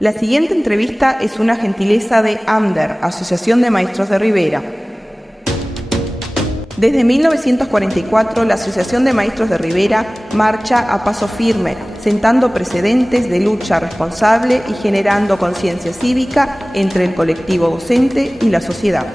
La siguiente entrevista es una gentileza de AMDER, Asociación de Maestros de Rivera. Desde 1944, la Asociación de Maestros de Rivera marcha a paso firme, sentando precedentes de lucha responsable y generando conciencia cívica entre el colectivo docente y la sociedad.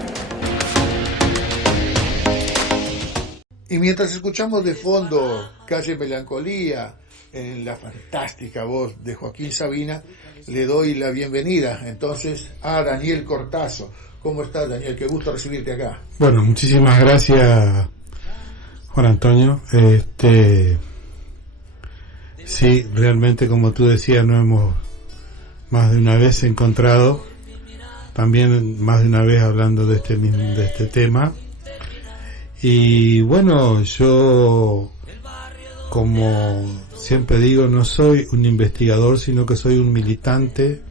Y mientras escuchamos de fondo Calle Melancolía, en la fantástica voz de Joaquín Sabina, le doy la bienvenida entonces a Daniel Cortazo. ¿Cómo estás, Daniel? Qué gusto recibirte acá. Bueno, muchísimas gracias, Juan Antonio. Sí, realmente, como tú decías, nos hemos más de una vez encontrado, también más de una vez hablando de este tema. Y bueno, yo, como siempre digo, no soy un investigador, sino que soy un militante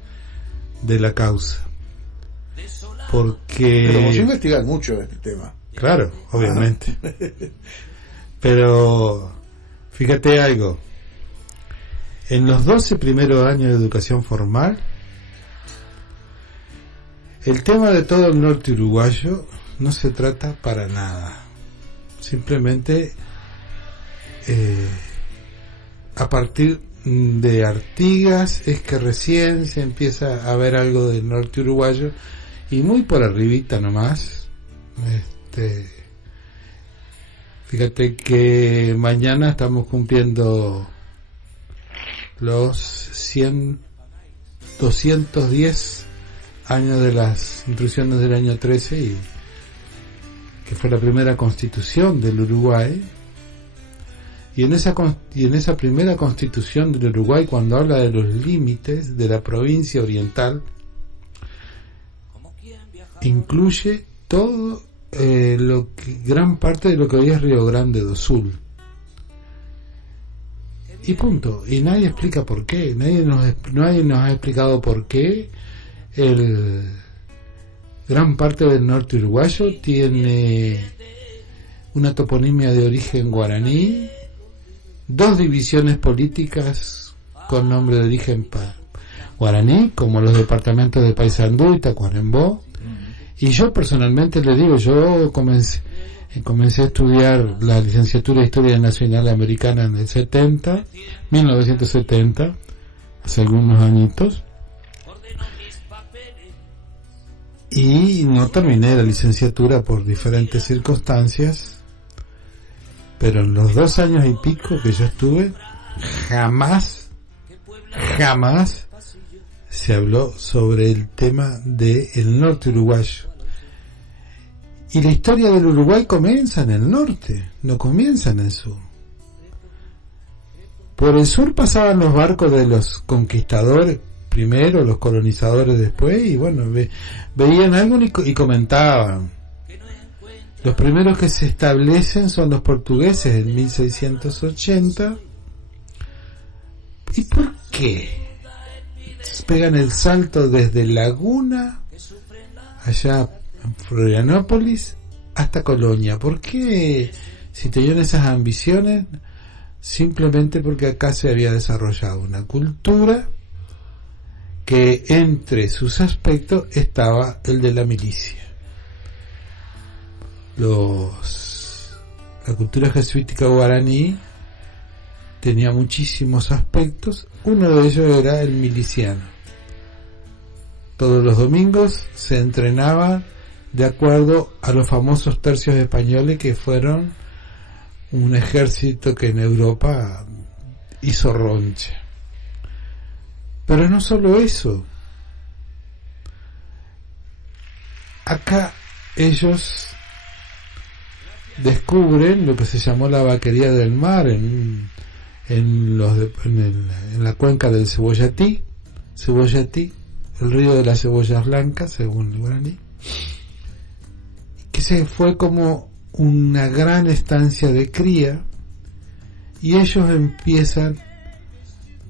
de la causa. Porque... Pero vos investigás mucho este tema. Claro, obviamente. Pero fíjate algo. En los 12 primeros años de educación formal, el tema de todo el norte uruguayo no se trata para nada. Simplemente a partir de Artigas es que recién se empieza a ver algo del norte uruguayo, y muy por arribita nomás. Fíjate que mañana estamos cumpliendo los 210 años de las intrusiones del año 13, y que fue la primera constitución del Uruguay. Y en esa primera constitución del Uruguay, cuando habla de los límites de la provincia oriental, incluye todo gran parte de lo que hoy es Río Grande do Sul. Y punto. Y nadie explica por qué. Nadie nos ha explicado por qué gran parte del norte uruguayo tiene una toponimia de origen guaraní, 2 divisiones políticas con nombre de origen guaraní, como los departamentos de Paysandú y Tacuarembó. Y yo personalmente le digo, yo comencé a estudiar la licenciatura de Historia Nacional Americana en el 1970, hace algunos añitos, y no terminé la licenciatura por diferentes circunstancias, pero en los 2 años y pico que yo estuve, jamás se habló sobre el tema del norte uruguayo. Y la historia del Uruguay comienza en el norte, no comienza en el sur. Por el sur pasaban los barcos de los conquistadores primero, los colonizadores después, y bueno, veían algo y comentaban. Los primeros que se establecen son los portugueses en 1680. ¿Y por qué pegan el salto desde Laguna, allá en Florianópolis, hasta Colonia? ¿Por qué, si tenían esas ambiciones? Simplemente porque acá se había desarrollado una cultura que entre sus aspectos estaba el de la milicia. La cultura jesuítica guaraní tenía muchísimos aspectos. Uno de ellos era el miliciano. Todos los domingos se entrenaba de acuerdo a los famosos tercios españoles, que fueron un ejército que en Europa hizo roncha. Pero no solo eso. Acá ellos descubren lo que se llamó la vaquería del mar en la cuenca del Cebollatí, el río de las cebollas blancas, según el guaraní, que se fue como una gran estancia de cría, y ellos empiezan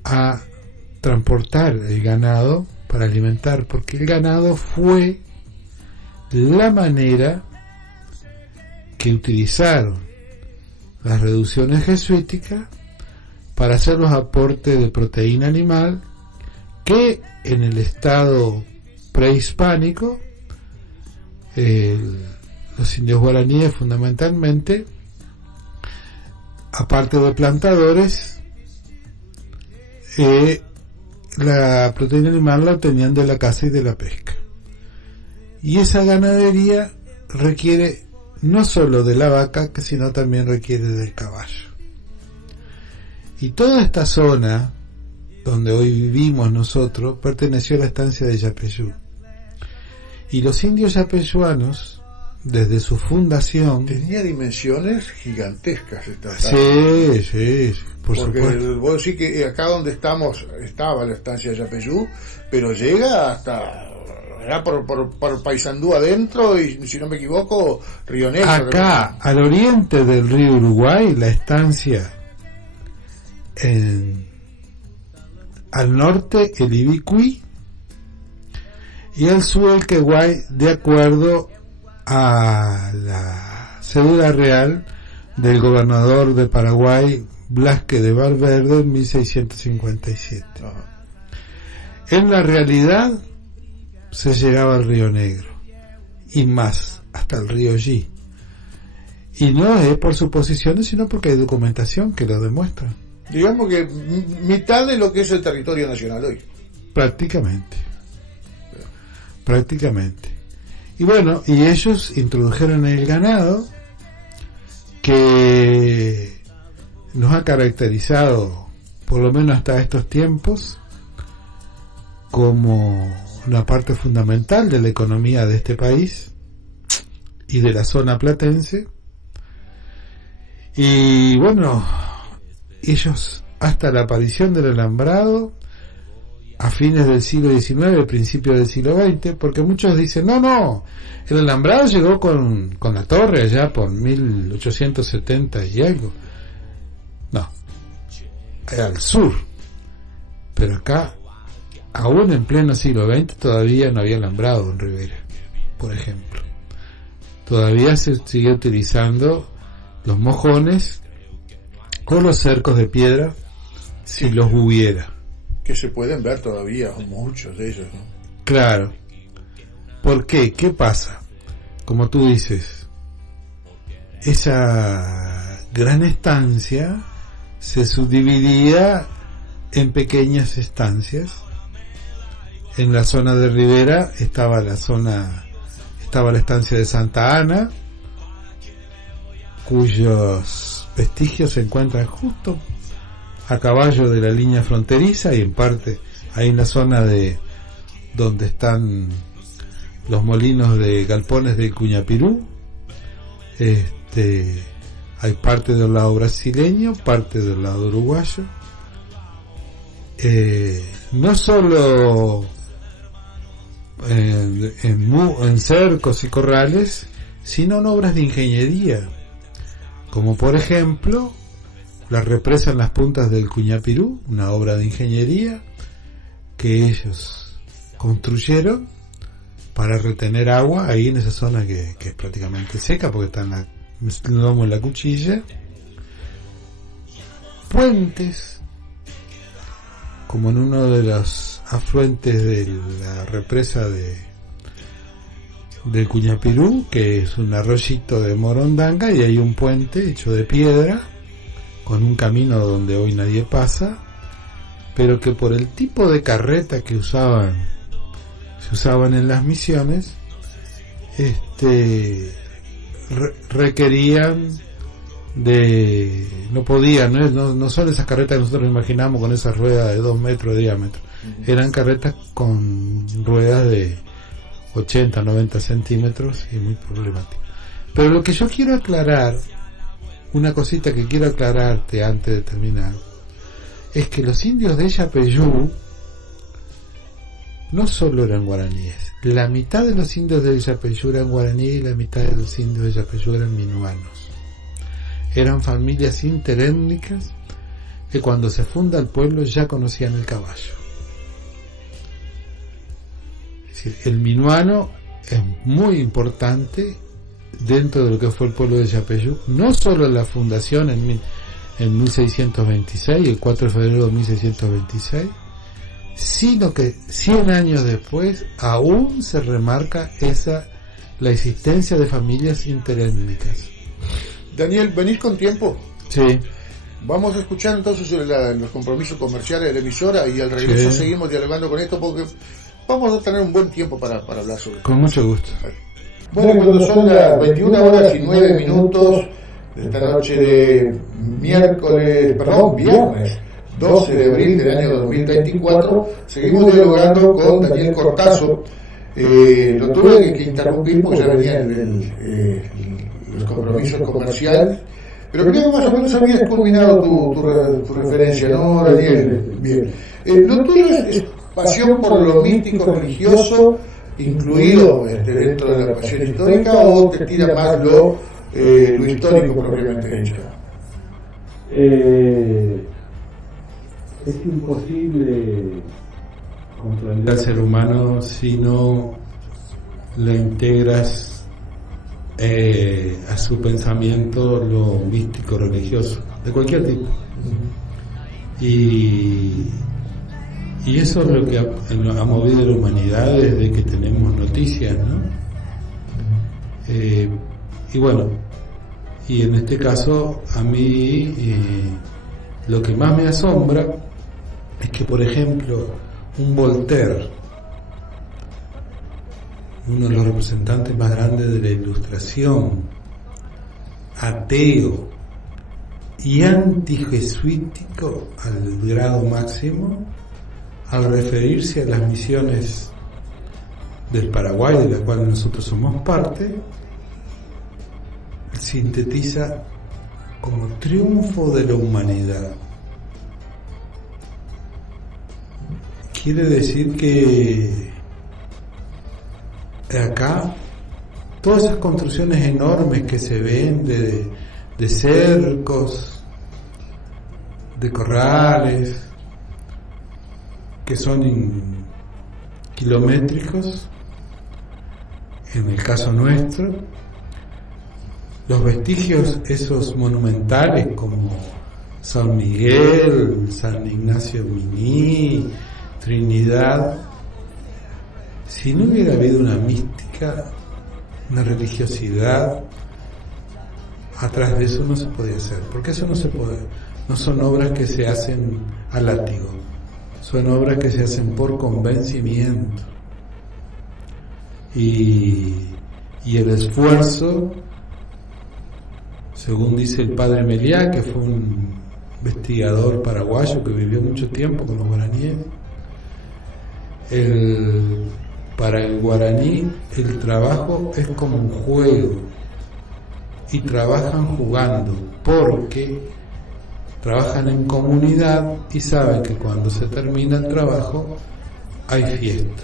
a transportar el ganado para alimentar, porque el ganado fue la manera que utilizaron las reducciones jesuíticas para hacer los aportes de proteína animal que en el estado prehispánico los indios guaraníes fundamentalmente, aparte de plantadores, la proteína animal la obtenían de la caza y de la pesca, y esa ganadería requiere no solo de la vaca, sino también requiere del caballo. Y toda esta zona donde hoy vivimos nosotros perteneció a la estancia de Yapeyú, y los indios yapeyuanos desde su fundación tenía dimensiones gigantescas esta sí, por porque supuesto. vos decís que acá donde estaba la estancia de Yapeyú, pero llega hasta por Paysandú adentro, y si no me equivoco, Río Negro. Acá, al oriente del río Uruguay, la estancia, al norte el Ibicuí, y al sur el Queguay, de acuerdo a la cédula real del gobernador de Paraguay, Blasque de Valverde, en 1657. En la realidad se llegaba al Río Negro, y más, hasta el río Yi, y no es por suposiciones, sino porque hay documentación que lo demuestra. Digamos que mitad de lo que es el territorio nacional hoy. Prácticamente. Y bueno, y ellos introdujeron el ganado, que nos ha caracterizado, por lo menos hasta estos tiempos, como una parte fundamental de la economía de este país y de la zona platense. Y bueno, ellos, hasta la aparición del alambrado a fines del siglo XIX, principios del siglo XX, porque muchos dicen, no, el alambrado llegó con la torre allá por 1870 y algo. No, al sur, pero acá, aún en pleno siglo XX, todavía no había alambrado en Rivera, por ejemplo. Todavía se sigue utilizando los mojones o los cercos de piedra, si los hubiera. Que se pueden ver todavía, muchos de ellos, ¿no? Claro. ¿Por qué? ¿Qué pasa? Como tú dices, esa gran estancia se subdividía en pequeñas estancias. En la zona de Rivera estaba la estancia de Santa Ana, cuyos vestigios se encuentran justo a caballo de la línea fronteriza, y en parte ahí en la zona de donde están los molinos de galpones de Cuñapirú. Hay parte del lado brasileño, parte del lado uruguayo. No solo en cercos y corrales, sino en obras de ingeniería, como por ejemplo la represa en las puntas del Cuñapirú, una obra de ingeniería que ellos construyeron para retener agua ahí en esa zona que es prácticamente seca, porque está en la cuchilla. Puentes, como en uno de los afluentes de la represa del Cuñapirú, que es un arroyito de Morondanga, y hay un puente hecho de piedra con un camino donde hoy nadie pasa, pero que por el tipo de carreta que se usaban en las misiones, requerían de, no son esas carretas que nosotros imaginamos con esas ruedas de 2 metros de diámetro. Eran carretas con ruedas de 80, 90 centímetros y muy problemáticas. Pero lo que yo quiero aclarar, una cosita que quiero aclararte antes de terminar, es que los indios de Yapeyú no solo eran guaraníes. La mitad de los indios de Yapeyú eran guaraníes y la mitad de los indios de Yapeyú eran minuanos. Eran familias interétnicas que cuando se funda el pueblo ya conocían el caballo. Es decir, el minuano es muy importante dentro de lo que fue el pueblo de Yapeyú, no solo en la fundación en 1626, el 4 de febrero de 1626, sino que 100 años después aún se remarca la existencia de familias interétnicas. Daniel, ¿venís con tiempo? Sí. Vamos a escuchar entonces los compromisos comerciales de la emisora y al regreso Sí. seguimos dialogando con esto porque vamos a tener un buen tiempo para hablar sobre esto. Con mucho gusto. Bueno, cuando son las 21 horas y 9 minutos de esta noche de viernes 12 de abril del año 2024, seguimos dialogando con Daniel Cortazo. Lo tuve que interrumpir porque ya venían los compromisos comerciales, pero creo que más o menos habías culminado tu referencia, ¿no, Daniel? Bien. Lo tuyo es pasión por lo místico religioso, incluido dentro de la pasión histórica, o te tira más lo histórico propiamente dicho. Es imposible comprender al ser humano si no le integras a su pensamiento lo místico religioso de cualquier tipo. Y eso es lo que ha movido a la humanidad desde que tenemos noticias, ¿no? Y bueno, y en este caso a mí lo que más me asombra es que, por ejemplo, un Voltaire, uno de los representantes más grandes de la Ilustración, ateo y antijesuítico al grado máximo, al referirse a las misiones del Paraguay, de la cual nosotros somos parte, sintetiza como triunfo de la humanidad. Quiere decir que acá todas esas construcciones enormes que se ven de cercos, de corrales, que son kilométricos, en el caso nuestro, los vestigios esos monumentales como San Miguel, San Ignacio Miní, Trinidad, si no hubiera habido una mística, una religiosidad, atrás de eso no se podía hacer, porque eso no se puede, no son obras que se hacen a látigo, son obras que se hacen por convencimiento, y el esfuerzo, según dice el padre Meliá, que fue un investigador paraguayo que vivió mucho tiempo con los guaraníes, para el guaraní el trabajo es como un juego y trabajan jugando porque trabajan en comunidad y saben que cuando se termina el trabajo hay fiesta,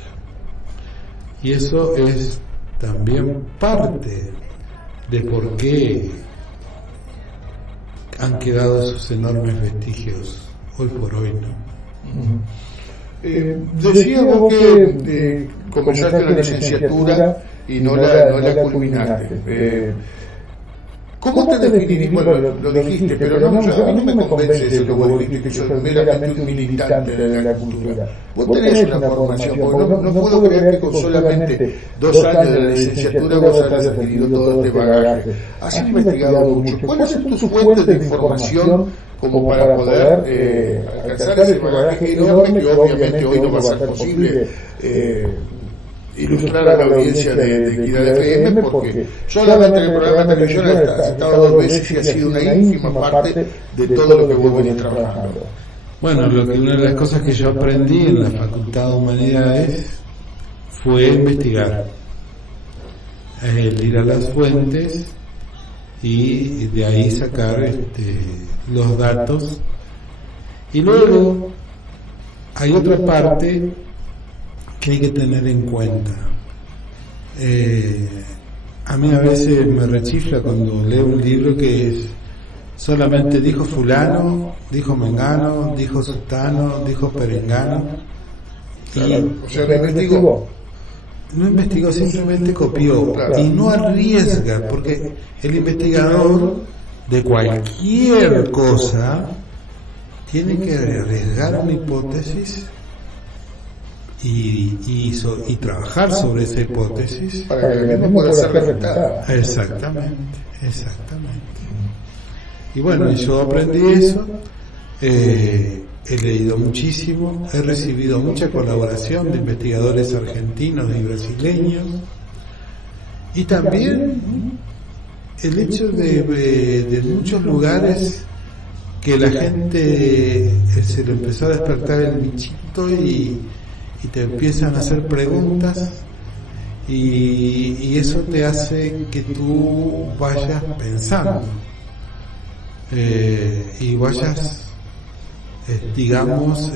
y eso es también parte de por qué han quedado esos enormes vestigios hoy por hoy, ¿no? Decía vos que comenzaste la licenciatura y no la culminaste. ¿Cómo te definís? Bueno, lo dijiste, pero a mí no me convence eso que vos dijiste, que sos meramente un militante de la cultura. Vos tenés una formación, porque no puedo creer que con solamente 2 años de la licenciatura vos hayas adquirido todo este bagaje. Has investigado mucho. ¿Cuáles son tus fuentes de información como para poder alcanzar ese bagaje enorme que obviamente hoy no va a ser posible ilustrar a la audiencia de Equidad FM, porque solamente en el programa de televisión has estado 2 veces y ha sido una ínfima parte de todo lo que vos venís trabajando? Bueno, una de las cosas que yo aprendí en la Facultad de Humanidades fue investigar, el ir a las fuentes y de ahí sacar los datos. Y luego hay otra parte que hay que tener en cuenta. A mí a veces me rechifla cuando leo un libro que solamente dijo fulano, dijo mengano, dijo sutano, dijo perengano. O sea, no investigó. No investigó, simplemente copió. Y no arriesga, porque el investigador de cualquier cosa tiene que arriesgar una hipótesis y trabajar sobre esa hipótesis Para que el mismo pueda ser refutado. exactamente. Y bueno, yo aprendí eso, he leído muchísimo, he recibido mucha colaboración de investigadores argentinos y brasileños, y también el hecho de muchos lugares que la gente se le empezó a despertar el bichito y te empiezan a hacer preguntas, y eso te hace que tú vayas pensando y vayas digamos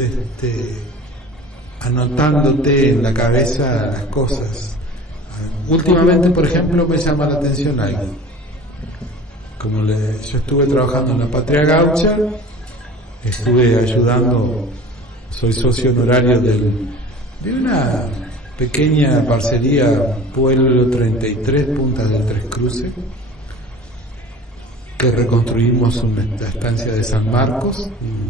anotándote en la cabeza las cosas. Últimamente, por ejemplo, me llama la atención algo. Yo estuve trabajando en la Patria Gaucha, estuve ayudando, soy socio honorario de una pequeña parcería, Pueblo 33, Puntas del Tres Cruces, que reconstruimos la estancia de San Marcos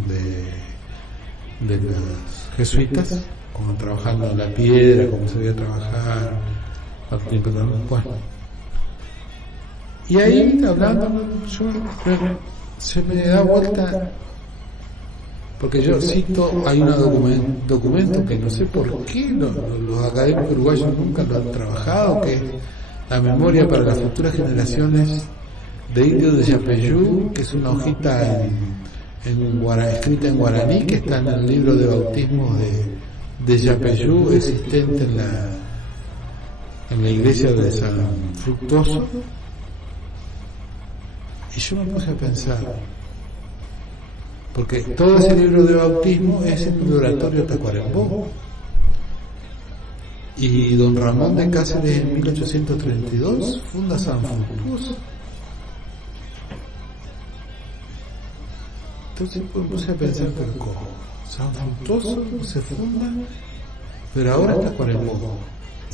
de los jesuitas, como trabajando en la piedra, como se debía trabajar, bueno. Y ahí hablando, se me da vuelta, porque yo cito, hay un documento que no sé por qué los académicos uruguayos nunca lo han trabajado, que es la memoria para las futuras generaciones de indios de Yapeyú, que es una hojita escrita en guaraní, que está en el libro de bautismo de Yapeyú, existente en la iglesia de San Fructuoso. Y yo me puse a pensar, porque todo ese libro de bautismo es en el oratorio Tacuarembó, y don Ramón de Cáceres en 1832 funda San Fructuoso. Entonces me puse a pensar, pero ¿cómo? San Fructuoso se funda, pero ahora está Tacuarembó,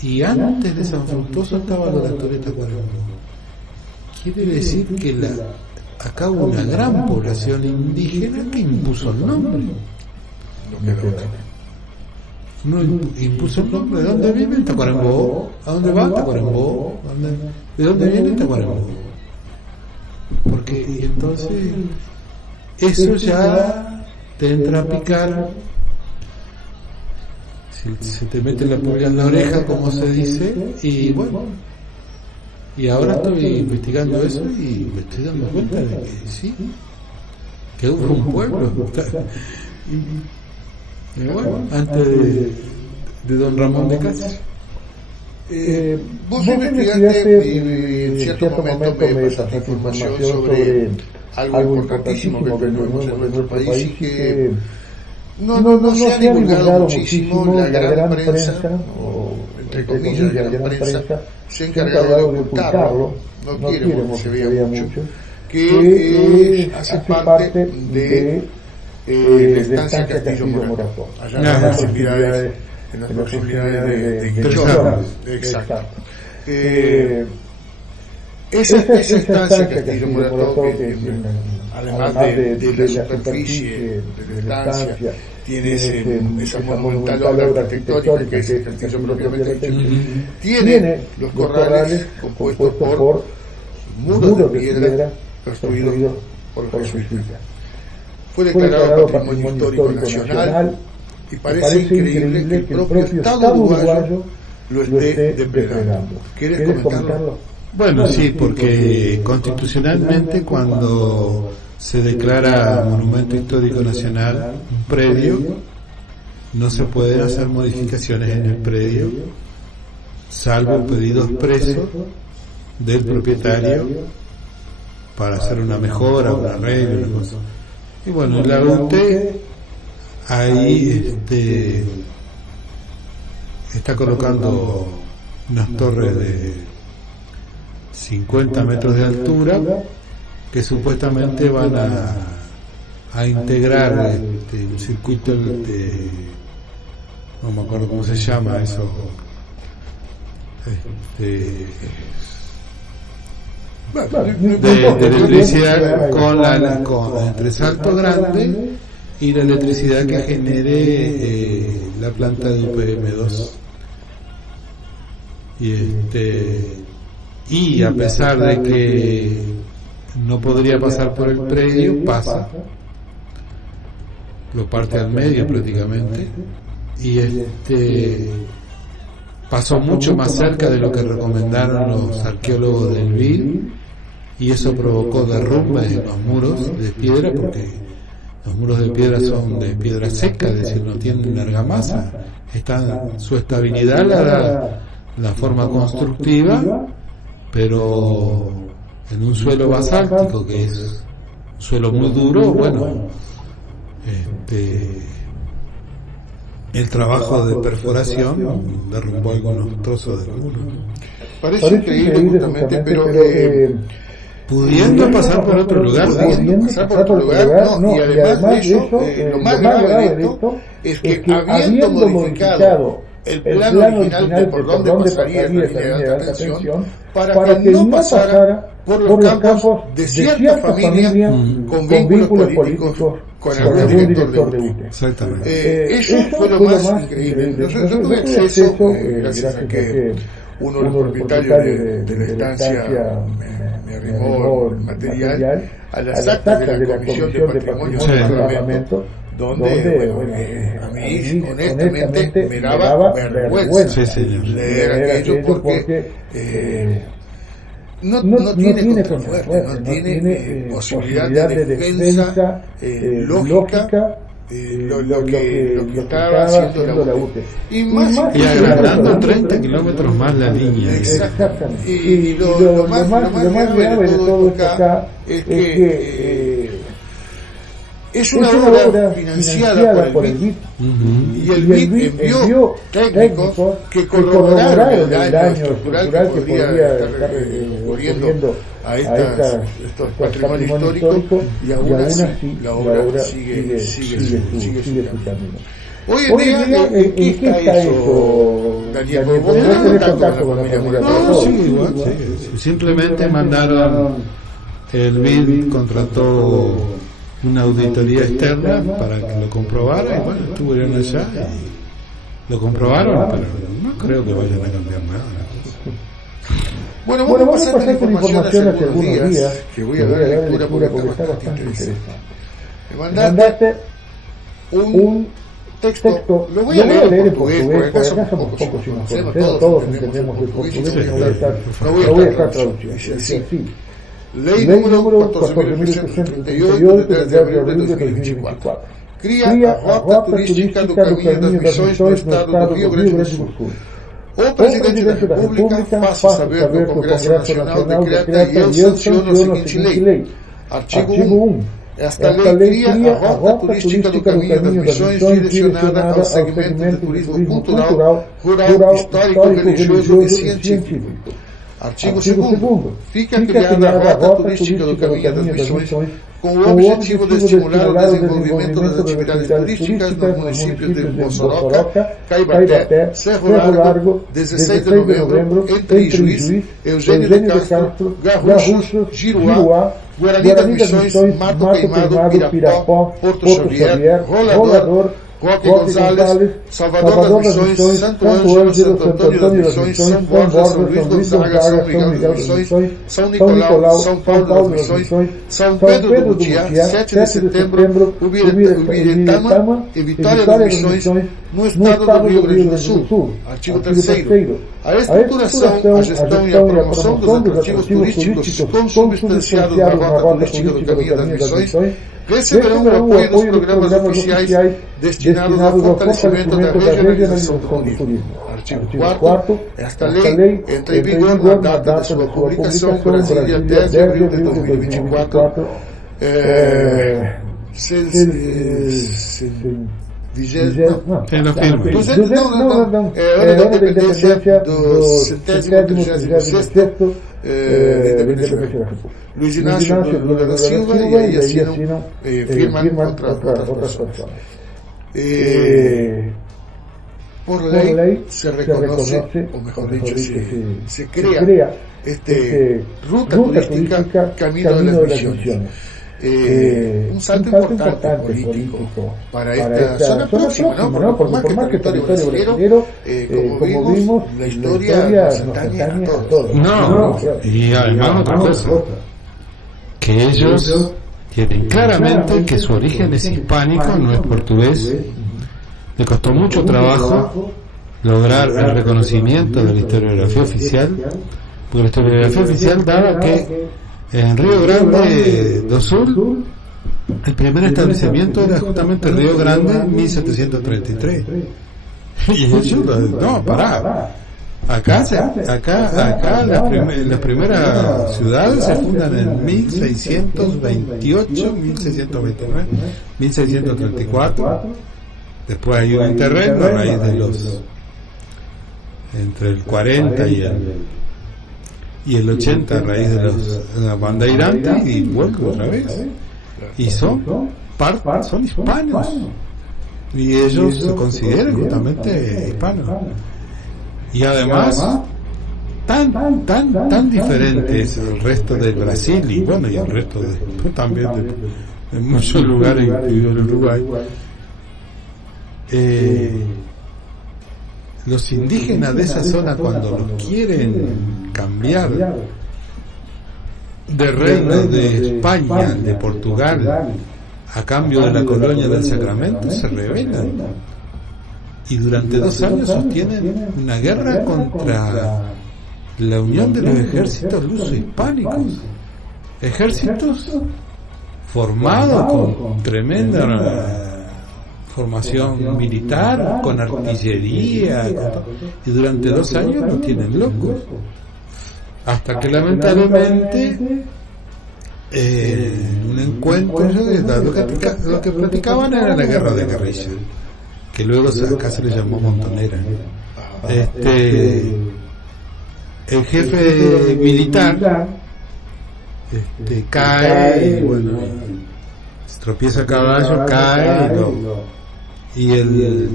y antes de San Fructuoso estaba el oratorio Tacuarembó. Quiere decir que acá hubo una gran población indígena que impuso el nombre. No impuso el nombre. ¿De dónde viene Tacuarembó? ¿A dónde va Tacuarembó? ¿De dónde viene Tacuarembó? Porque y entonces eso ya te entra a picar, se te mete la pulga en la oreja, como se dice, y bueno. Y ahora estoy investigando eso y me estoy dando cuenta de que sí, que hubo un pueblo. Y bueno, antes de don Ramón de Cáceres. Vos investigaste y en cierto momento me pasaste información sobre algo importantísimo que tenemos en nuestro país y que no se ha divulgado muchísimo. La gran prensa, o entre comillas la gran prensa, se ha encargado de ocultarlo, no quiere que se vea mucho, que hace parte de la estancia Castillo Morató, allá en las proximidades de Quechua. Exacto. Esa estancia Castillo Morató, que además de la superficie de la estancia, tiene esa monumental obra arquitectónica que es el castillo propiamente dicho, tiene los corrales compuestos por muros de piedra construidos por jesuitas. Fue declarado Patrimonio Histórico Nacional y parece increíble que el propio Estado uruguayo lo esté depredando. ¿Quieres comentarlo? Bueno, sí, porque constitucionalmente cuando se declara Monumento Histórico Nacional un predio, no se pueden hacer modificaciones en el predio, salvo pedido expreso del propietario para hacer una mejora, un arreglo, una cosa. Y bueno, la UT ahí está colocando unas torres de 50 metros de altura que supuestamente van a integrar un circuito no me acuerdo cómo se llama eso, de electricidad con entre Salto Grande y la electricidad que genere la planta de UPM2. Y a pesar de que no podría pasar por el predio, pasa, lo parte al medio prácticamente, y pasó mucho más cerca de lo que recomendaron los arqueólogos del BID, y eso provocó derrumbes en los muros de piedra, porque los muros de piedra son de piedra seca, es decir, no tienen argamasa, su estabilidad la da la forma constructiva, pero en un suelo basáltico, que es un suelo muy duro, bueno, el trabajo de perforación derrumbó algunos trozos del muro. Parece increíble justamente, pero pudiendo pasar por otro lugar, no, y además de eso, lo más grave de esto es que habiendo modificado el plano original de por dónde pasaría esta línea de alta tensión, para que no pasara por los campos de cierta familia con vínculos políticos con algún director de UTE. Exactamente. Eso fue lo más increíble. Yo tuve acceso, gracias a que uno de los propietarios de la estancia me arrimó el material, a las actas de la Comisión de Patrimonio del Parlamento, donde a mí honestamente me daba vergüenza leer aquello, porque no tiene contrafuerte, no tiene posibilidad de defensa lógica, lo que estaba haciendo la UTE. Y agrandando 30 kilómetros más la línea. Exactamente. Y lo más grave de todo esto acá es que es una obra financiada por el BID, y el BID envió técnicos que corroboraron el daño estructural que podría estar ocurriendo a estos patrimonios históricos, y aún así la obra sigue su camino. Hoy en día, ¿en qué está eso, Daniel? ¿Vos tenés contacto con la familia? No, sí, igual, sí. Simplemente mandaron, el BID contrató una auditoría externa para que lo comprobara, y bueno, estuvieron allá y lo comprobaron, pero no creo que vayan a cambiar nada. Bueno, vamos a pasar con información hace algunos días, que voy a dar lectura porque está bastante interesante. Me mandaste un texto, lo voy a leer en portugués, porque acá somos pocos y nos conocemos, todos entendemos el portugués, no voy a estar traduciendo. Dice así: Ley número 14.838 de 10 de abril de 2024. Cria a Rota Turística do Caminho das Missões no Estado do Rio Grande do Sul. O Presidente da República faça saber que o Congresso Nacional decreta e eu sanciono a seguinte lei. Artigo 1. Esta lei cria a Rota Turística do Caminho das Missões direcionada ao segmento de turismo cultural, rural, histórico, religioso e científico. Artigo 2º. Fica criada a Rota Turística do Caminho das Missões com o objetivo de estimular o desenvolvimento das atividades turísticas nos municípios de Mossoró, Caibaté, Cerro Largo, 16 de novembro, Entre Juiz, Eugênio de Castro, Garruchos, Giruá, Guarani das Missões, Mato Queimado, Pirapó, Porto Xavier, Rolador, Roque González, Salvador das Missões, Santo Ângelo, Santo Antônio das Missões, São Borja, São Luís Gonzaga, São Miguel das Missões, São Nicolau, São Paulo das Missões, São Pedro do Butiá, 7 de setembro, Ubiretama e Vitória das Missões, no estado do Rio Grande do Sul. Artigo 3º. A estruturação, a gestão e a promoção dos atrativos turísticos consubstanciados na Rota Turística do Caminho das Missões receberão o apoio dos programas oficiais destinados ao fortalecimento da regionalização do turismo. Artigo 4º. Esta lei entra em vigor na data da sua publicação, Brasília, 10 de abril de 2024. Ano da independência do 136º da independência da República. Luiz Inácio Lula da Silva, e aí assinam, firman outras pessoas. Por lei se reconoce, o mejor dicho, se crea Ruta Turística Camino de las Misiones. un salto importante político para esta zona próxima, ¿no? Porque por más que territorio brasilero, como vimos, la historia nos atañe a todos. No, y además otra cosa, que ellos tienen claramente que su origen es hispánico, no es portugués. Le costó mucho trabajo lograr el reconocimiento de la historiografía oficial, porque la historiografía oficial daba que en Río Grande do Sul el primer establecimiento era justamente Río Grande en 1733. Y ellos, no, pará. Acá las primeras ciudades se fundan en 1628, 1629, 1634. Después hay un interregno a raíz de entre el 40 y el 80 a raíz de los bandeirantes, y vuelve otra vez. Y son hispanos. Y ellos se consideran justamente hispanos. Y además tan diferentes al resto del Brasil y bueno, y al resto también de muchos lugares, incluido el Uruguay. Los indígenas de esa zona, cuando los quieren cambiar de reino de España, de Portugal, a cambio de la colonia del Sacramento, se rebelan. Y durante 2 años sostienen una guerra contra la unión de los ejércitos luso-hispánicos. Ejércitos formados con tremenda formación militar, con artillería, y durante 2 años los tienen locos. Hasta que lamentablemente un encuentro, lo que practicaban era la guerra de guerrilla, que luego acá se le llamó montonera. El jefe militar cae, y bueno, se tropieza a caballo, cae, y el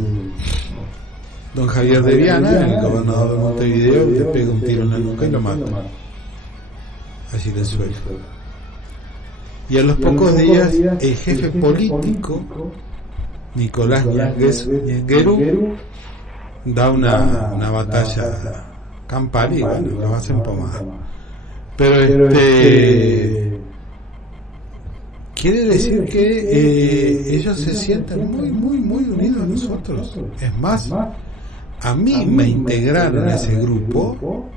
don Javier de Viana, el gobernador de Montevideo, le pega un tiro en la nuca y lo mata allí del suelo. Y a los pocos días el jefe político Nicolás Ñangueru da una batalla campal y bueno, los hacen pomada. Pero quiere decir que ellos se sienten muy unidos a nosotros. Es más, a mí me integraron a ese grupo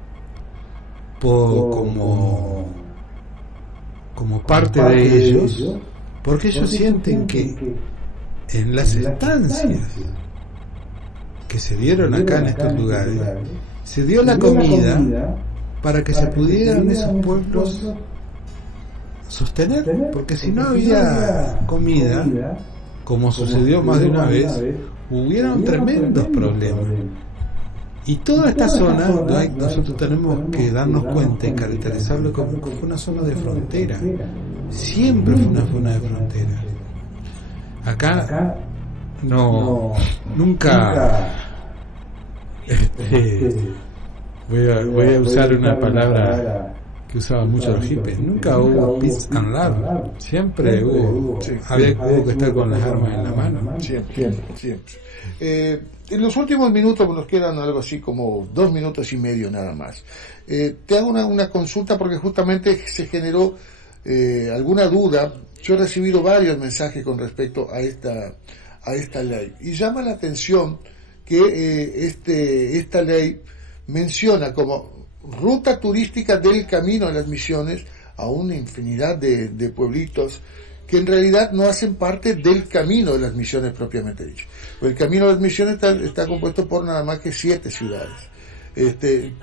como parte de ellos, porque ellos sienten que en las estancias que se dieron acá en estos lugares, se dio la comida para que se pudieran esos pueblos sostener, porque si no había comida, como sucedió más de una vez, hubieron tremendos problemas. Y toda esta zona, nosotros tenemos que darnos cuenta y caracterizarlo como que fue una zona de frontera. Siempre fue una zona de frontera. Acá nunca voy a usar una palabra que usaban mucho los hippies. Nunca hubo peace and love. Siempre hubo que estar con las armas en la mano. Siempre. En los últimos minutos, nos quedan algo así como 2 minutos y medio nada más. Te hago una consulta porque justamente se generó alguna duda. Yo he recibido varios mensajes con respecto a esta ley y llama la atención que esta ley menciona como ruta turística del Camino de las Misiones a una infinidad de pueblitos que en realidad no hacen parte del Camino de las Misiones propiamente dicho. El Camino de las Misiones está compuesto por nada más que 7 ciudades.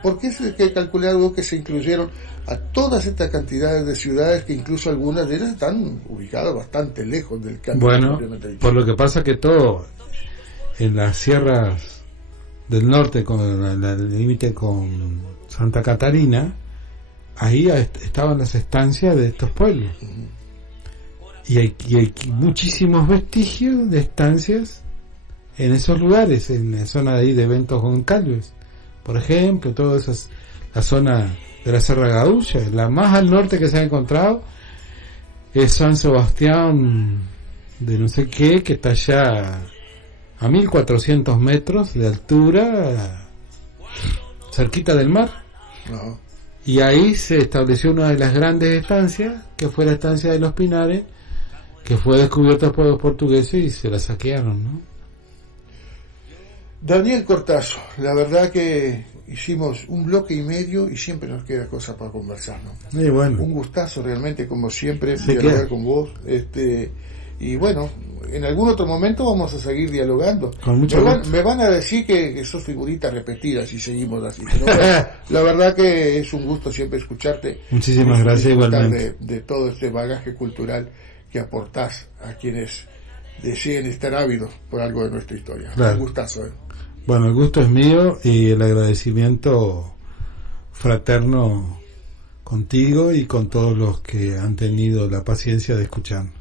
¿Por qué se calculé algo que se incluyeron a todas estas cantidades de ciudades que incluso algunas de ellas están ubicadas bastante lejos del Camino? Bueno, por lo que pasa que todo en las sierras del norte, con el límite con Santa Catarina, ahí estaban las estancias de estos pueblos. Y hay muchísimos vestigios de estancias en esos lugares, en la zona de ahí de Ventos Goncalves, por ejemplo, toda la zona de la Serra Gaúcha, la más al norte que se ha encontrado es San Sebastián de no sé qué, que está allá a 1400 metros de altura, cerquita del mar. No. Y ahí se estableció una de las grandes estancias, que fue la estancia de los Pinares, que fue descubierta por los portugueses y se la saquearon, ¿no? Daniel Cortazo, la verdad que hicimos un bloque y medio y siempre nos queda cosa para conversar, ¿no? Y bueno, Un gustazo realmente, como siempre, Se dialogar queda. con vos. Y bueno, en algún otro momento vamos a seguir dialogando. Con mucho gusto. Me van a decir que sos figurita repetida si seguimos así. Pero bueno, la verdad que es un gusto siempre escucharte. Muchísimas gracias, Disfrutar igualmente. de todo este bagaje cultural que aportás a quienes deseen estar ávidos por algo de nuestra historia. Claro. Un gustazo, Bueno, el gusto es mío y el agradecimiento fraterno contigo y con todos los que han tenido la paciencia de escucharnos.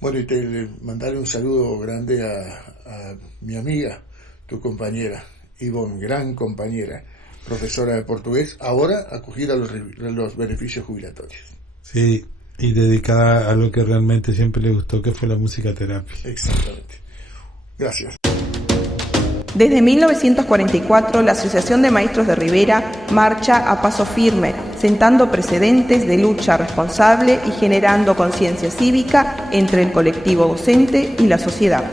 Bueno, y mandarle un saludo grande a mi amiga, tu compañera, Ivonne, gran compañera, profesora de portugués, ahora acogida a los beneficios jubilatorios. Sí, y dedicada a lo que realmente siempre le gustó, que fue la música terapia. Exactamente. Gracias. Desde 1944, la Asociación de Maestros de Rivera marcha a paso firme, sentando precedentes de lucha responsable y generando conciencia cívica entre el colectivo docente y la sociedad.